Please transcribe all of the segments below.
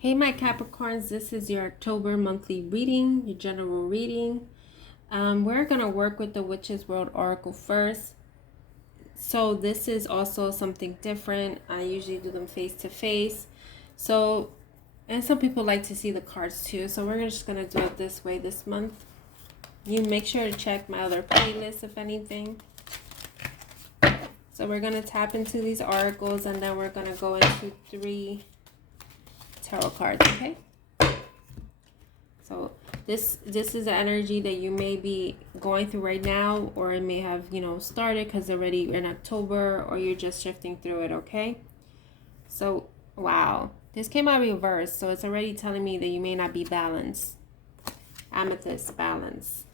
Hey my Capricorns, this is your October monthly reading, your general reading. We're going to work with the Witches World Oracle first. So this is also something different. I usually do them face to face. So, and some people like to see the cards too. So we're just going to do it this way this month. You make sure to check my other playlist if anything. So we're going to tap into these oracles and then we're going to go into 3 tarot cards, okay? So this is the energy that you may be going through right now, or it may have, started because already in October, or you're just shifting through it, okay? So, wow. This came out reversed, so it's already telling me that you may not be balanced. Amethyst, balance.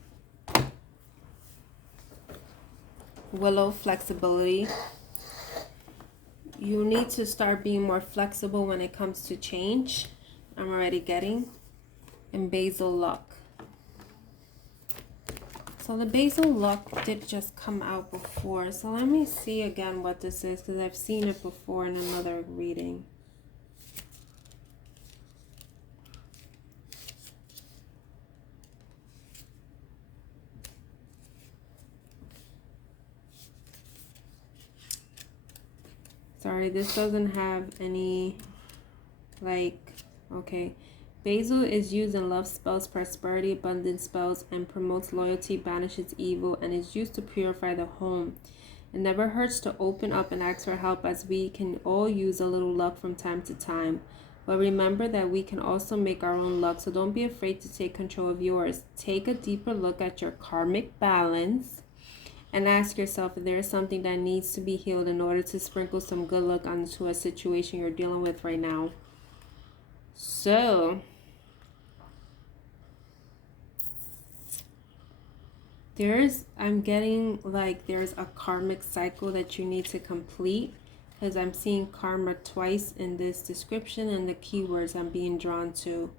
Willow, flexibility. You need to start being more flexible when it comes to change. I'm already getting. And basil, luck. So the basil luck did just come out before. So let me see again what this is, because I've seen it before in another reading. Sorry, this doesn't have any, okay. Basil is used in love spells, prosperity, abundance spells, and promotes loyalty, banishes evil, and is used to purify the home. It never hurts to open up and ask for help, as we can all use a little luck from time to time. But remember that we can also make our own luck, so don't be afraid to take control of yours. Take a deeper look at your karmic balance and ask yourself if there is something that needs to be healed in order to sprinkle some good luck onto a situation you're dealing with right now. So I'm getting like there's a karmic cycle that you need to complete, because I'm seeing karma twice in this description and the keywords I'm being drawn to.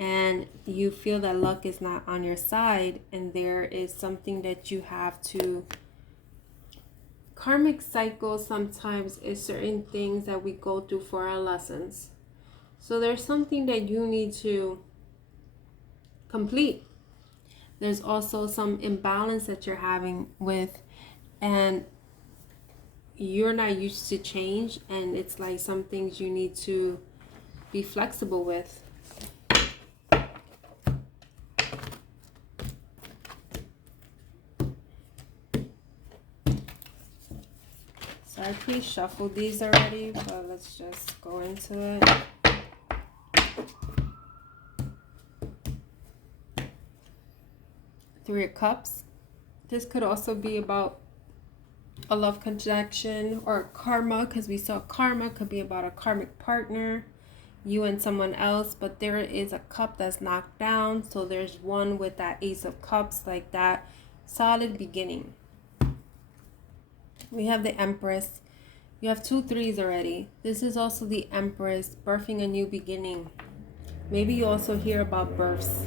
And you feel that luck is not on your side, and there is something that you have to. Karmic cycle sometimes is certain things that we go through for our lessons. So there's something that you need to complete. There's also some imbalance that you're having with, and you're not used to change, and it's like some things you need to be flexible with. So I pre-shuffled these already, but let's just go into it. Three of Cups. This could also be about a love connection or karma, because we saw karma could be about a karmic partner, you and someone else, but there is a cup that's knocked down. So there's one with that Ace of Cups, like that solid beginning. We have the Empress. You have 2 3s already. This is also the Empress, birthing a new beginning. Maybe you also hear about births.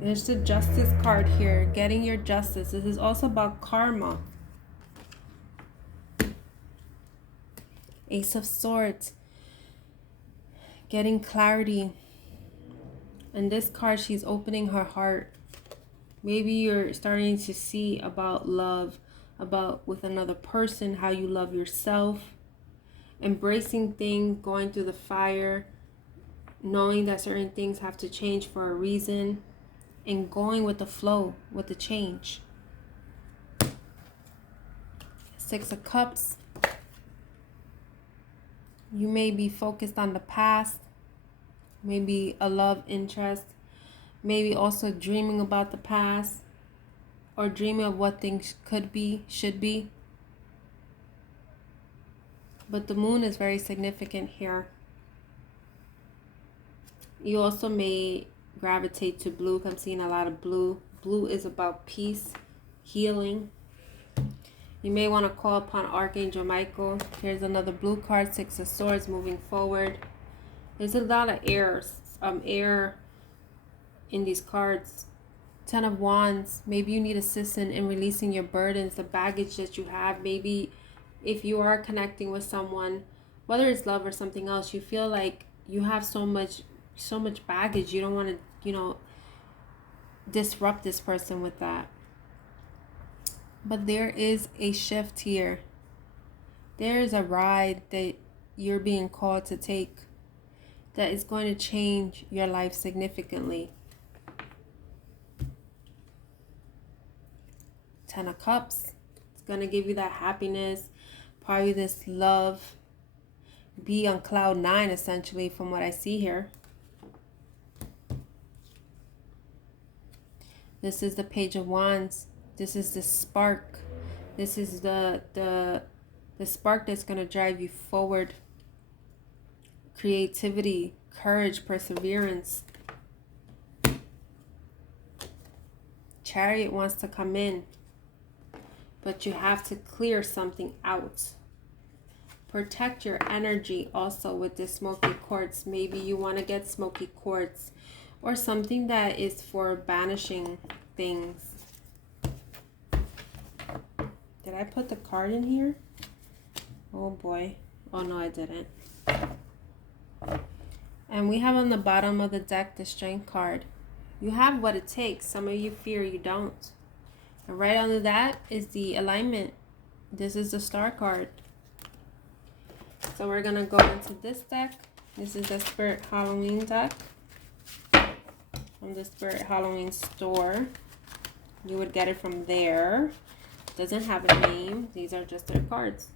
There's the Justice card here, getting your justice. This is also about karma. Ace of Swords, getting clarity. And this card, she's opening her heart. Maybe you're starting to see about love, about with another person, how you love yourself, embracing things, going through the fire, knowing that certain things have to change for a reason, and going with the flow, with the change. 6 of Cups. You may be focused on the past, maybe a love interest, maybe also dreaming about the past, or dreaming of what things could be, should be. But the moon is very significant here. You also may gravitate to blue. I'm seeing a lot of blue. Blue is about peace, healing. You may want to call upon Archangel Michael. Here's another blue card, 6 of Swords, moving forward. There's a lot of air in these cards. 10 of Wands. Maybe you need assistance in releasing your burdens, the baggage that you have. Maybe if you are connecting with someone, whether it's love or something else, you feel like you have so much baggage. You don't want to, disrupt this person with that. But there is a shift here. There is a ride that you're being called to take that is going to change your life significantly. 10 of Cups. It's going to give you that happiness, probably this love. Be on cloud 9, essentially, from what I see here. This is the Page of Wands. This is the spark. This is the spark that's going to drive you forward. Creativity, courage, perseverance. Chariot wants to come in, but you have to clear something out. Protect your energy also with this smoky quartz. Maybe you want to get smoky quartz or something that is for banishing things. Did I put the card in here? Oh boy. Oh no, I didn't. And we have on the bottom of the deck the Strength card. You have what it takes. Some of you fear you don't. And right under that is the Alignment. This is the Star card. So we're going to go into this deck. This is the Spirit Halloween deck from the Spirit Halloween store. You would get it from there. Doesn't have a name. These are just their cards.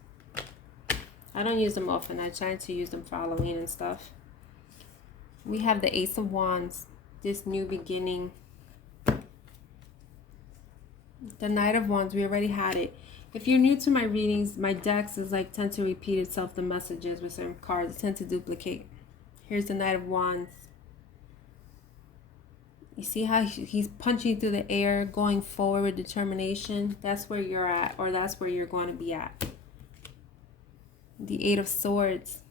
I don't use them often. I try to use them for Halloween and stuff. We have the Ace of Wands. This new beginning. The Knight of Wands. We already had it. If you're new to my readings, my decks is like tend to repeat itself, the messages with certain cards tend to duplicate. Here's the Knight of Wands. You see how he's punching through the air, going forward with determination? That's where you're at, or that's where you're going to be at. The Eight of Swords.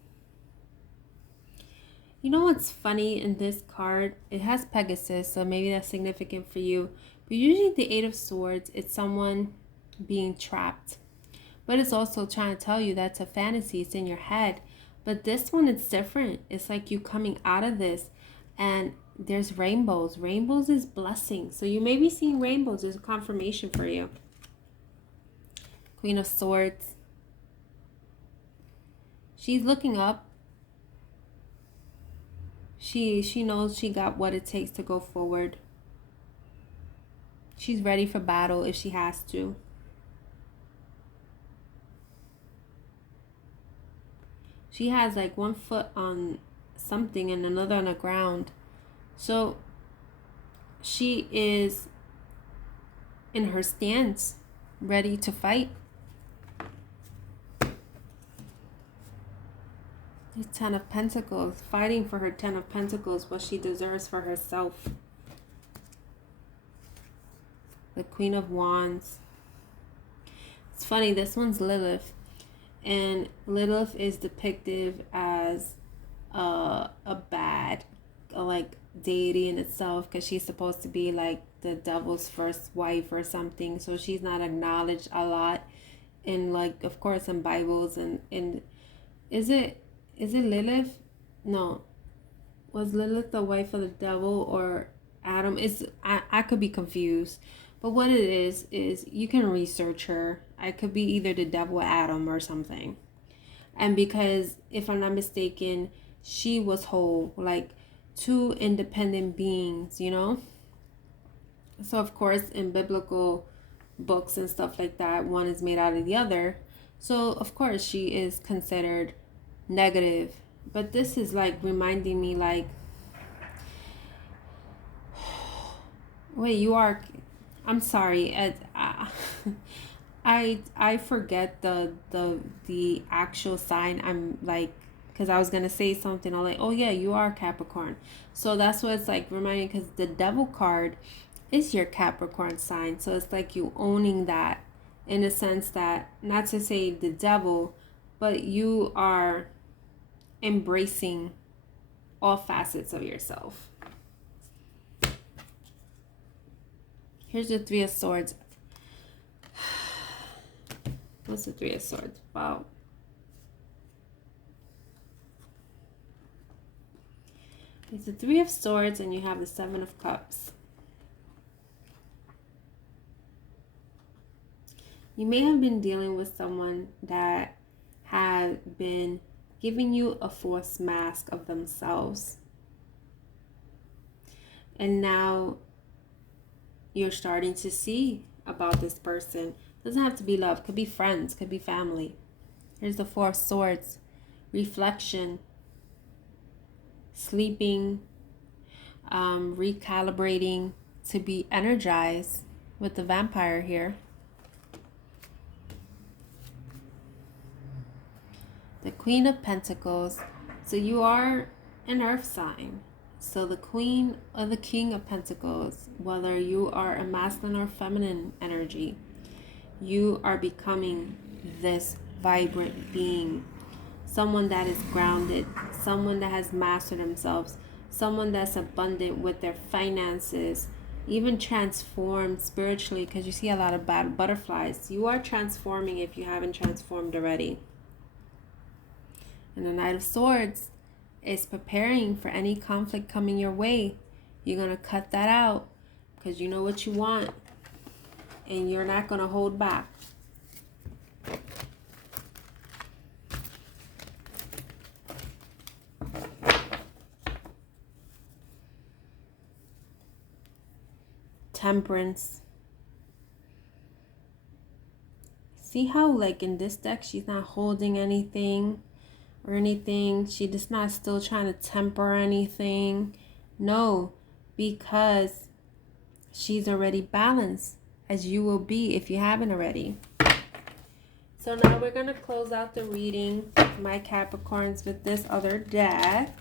You know what's funny in this card? It has Pegasus, so maybe that's significant for you. But usually the Eight of Swords, it's someone being trapped, but it's also trying to tell you that's a fantasy. It's in your head. But this one, it's different. It's like you coming out of this and there's rainbows. Rainbows is blessing. So you may be seeing rainbows. There's a confirmation for you. Queen of Swords. She's looking up. She knows she got what it takes to go forward. She's ready for battle if she has to. She has like one foot on something and another on the ground. So she is in her stance, ready to fight. The Ten of Pentacles, fighting for her Ten of Pentacles, what she deserves for herself. The Queen of Wands. It's funny, this one's Lilith. And Lilith is depicted as a bad, like, deity in itself, because she's supposed to be like the devil's first wife or something. So she's not acknowledged a lot in, like, of course, in Bibles. And is it Lilith? No. Was Lilith the wife of the devil or Adam? I could be confused. But what it is you can research her. I could be either the devil or Adam or something. And because, if I'm not mistaken, she was whole, like two independent beings, you know? So, of course, in biblical books and stuff like that, one is made out of the other. So, of course, she is considered negative. But this is like reminding me, like, wait, you are... I'm sorry. I forget the actual sign. I'm like, because I was gonna say something. I'm like, oh yeah, you are Capricorn. So that's what it's like reminding, because the Devil card is your Capricorn sign. So it's like you owning that, in a sense that, not to say the devil, but you are embracing all facets of yourself. Here's the Three of Swords. What's the Three of Swords about? It's the Three of Swords, and you have the Seven of Cups. You may have been dealing with someone that had been giving you a false mask of themselves. And now you're starting to see about this person. Doesn't have to be love, could be friends, could be family. Here's the Four of Swords. Reflection, sleeping, recalibrating, to be energized with the Vampire here. The Queen of Pentacles. So you are an earth sign. So the Queen or the King of Pentacles, whether you are a masculine or feminine energy, you are becoming this vibrant being. Someone that is grounded, someone that has mastered themselves, someone that's abundant with their finances, even transformed spiritually, because you see a lot of bad butterflies. You are transforming if you haven't transformed already. And the Knight of Swords is preparing for any conflict coming your way. You're going to cut that out because you know what you want and you're not going to hold back. Temperance. See how like in this deck she's not holding anything or anything. She just not still trying to temper anything. No, because she's already balanced, as you will be if you haven't already. So now we're going to close out the reading, my Capricorns, with this other deck.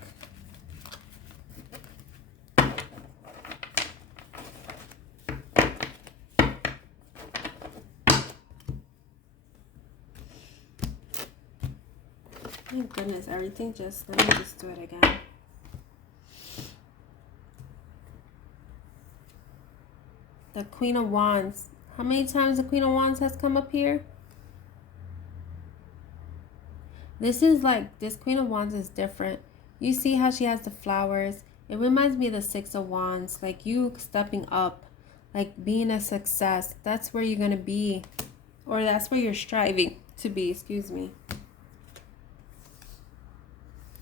Thank goodness, everything just, let me just do it again. The Queen of Wands. How many times the Queen of Wands has come up here? This is like, this Queen of Wands is different. You see how she has the flowers? It reminds me of the Six of Wands. Like you stepping up, like being a success. That's where you're going to be. Or that's where you're striving to be, excuse me.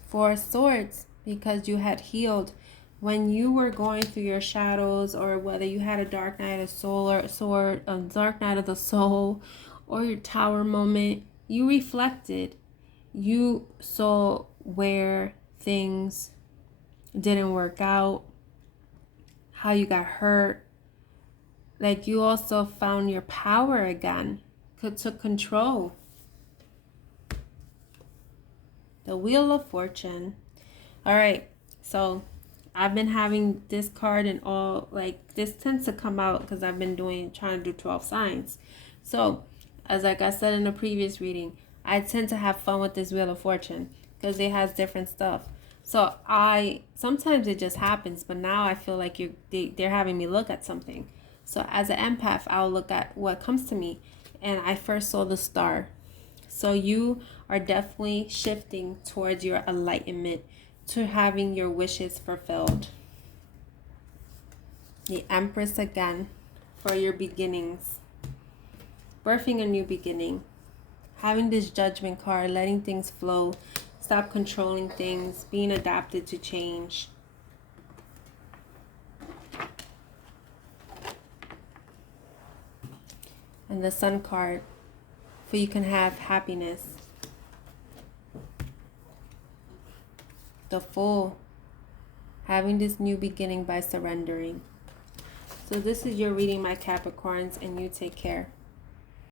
Four of Swords, because you had healed when you were going through your shadows, or whether you had a dark night of soul or sword, a dark night of the soul, or your tower moment. You reflected. You saw where things didn't work out, how you got hurt. Like you also found your power again, took control. The Wheel of Fortune. All right, so I've been having this card and all, like this tends to come out because I've been trying to do 12 signs. So as like I said in the previous reading, I tend to have fun with this Wheel of Fortune because it has different stuff. So sometimes it just happens, but now I feel like they're having me look at something. So as an empath, I'll look at what comes to me, and I first saw the Star. So you are definitely shifting towards your enlightenment, to having your wishes fulfilled. The Empress again, for your beginnings. Birthing a new beginning. Having this Judgment card, letting things flow. Stop controlling things, being adapted to change. And the Sun card, for you can have happiness. The Fool, having this new beginning by surrendering. So this is your reading, my Capricorns, and you take care.